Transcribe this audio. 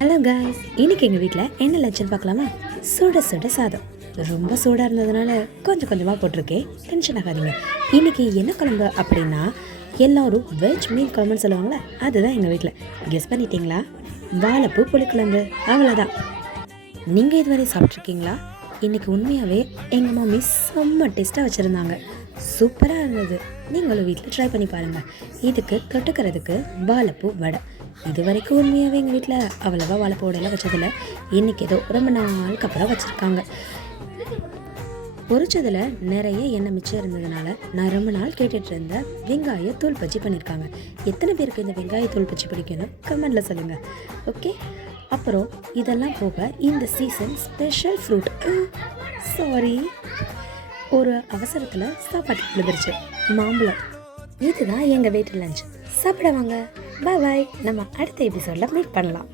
Hello guys, இன்னைக்கு எங்கள் வீட்டில் என்ன லஞ்சுன்னு பார்க்கலாமா? சுட சுட சாதம். ரொம்ப சூடாக இருந்ததுனால கொஞ்சம் கொஞ்சமாக போட்டிருக்கேன், டென்ஷன் ஆகாதீங்க. இன்றைக்கி என்ன குழம்பு அப்படின்னா, எல்லோரும் வெஜ் மீன் குழம்புன்னு சொல்லுவாங்களே, அதுதான் எங்கள் வீட்டில். கெஸ் பண்ணிட்டீங்களா? வாழைப்பூ புளிக்குழம்பு, அவ்வளோதான். நீங்கள் இதுவரை சாப்பிட்ருக்கீங்களா? இன்றைக்கி உண்மையாகவே எங்கள் மம்மி செம்ம டேஸ்ட்டாக வச்சுருந்தாங்க. சூப்பராக இருந்தது. நீங்களும் வீட்டில் ட்ரை பண்ணி பாருங்கள். இதுக்கு தொட்டுக்கிறதுக்கு வாழைப்பூ வடை. இது வரைக்கும் உண்மையாகவே எங்கள் வீட்டில் அவ்வளோவா வாழைப்பூ வடையெல்லாம் வச்சதில்லை. இன்றைக்கி ஏதோ ரொம்ப நாளுக்கு அப்புறம் வச்சுருக்காங்க. பொரிச்சதில் நிறைய எண்ணெய் மிச்சம் இருந்ததுனால நான் ரொம்ப நாள் கேட்டுட்டு இருந்த வெங்காய தூள் பஜ்ஜி பண்ணியிருக்காங்க. எத்தனை பேருக்கு இந்த வெங்காய தூள் பஜ்ஜி பிடிக்குன்னு கமெண்டில் சொல்லுங்கள். ஓகே, அப்புறம் இதெல்லாம் போக இந்த சீசன் ஸ்பெஷல் ஃப்ரூட், சாரி, ஒரு அவசரத்தில் சாப்பாட்டுக்கு விழுந்துருச்சு, மாம்பழம். இதுதான் எங்கள் வீட்டு லஞ்ச். சாப்பிட வாங்க. பாய் பாய். நம்ம அடுத்த எபிசோடில் மீட் பண்ணலாம்.